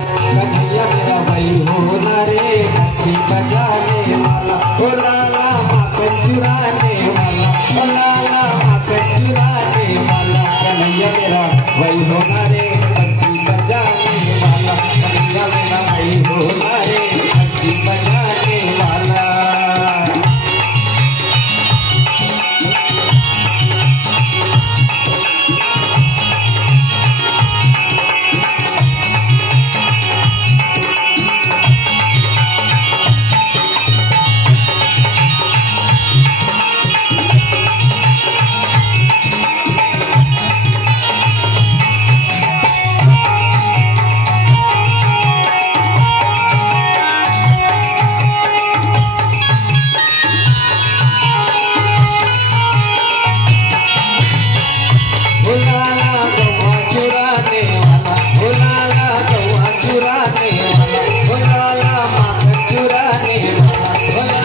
कन्हैया मेरा भाई होना रे घंटी बजाने वाला, ओ लाला माखन चुराने वाला, ओ लाला माखन चुराने वाला। कन्हैया मेरा भाई होना रे घंटी बजाने वाला, कन्हैया मेरा भाई होना रे घंटी बजाने वाला। चुराने वाला,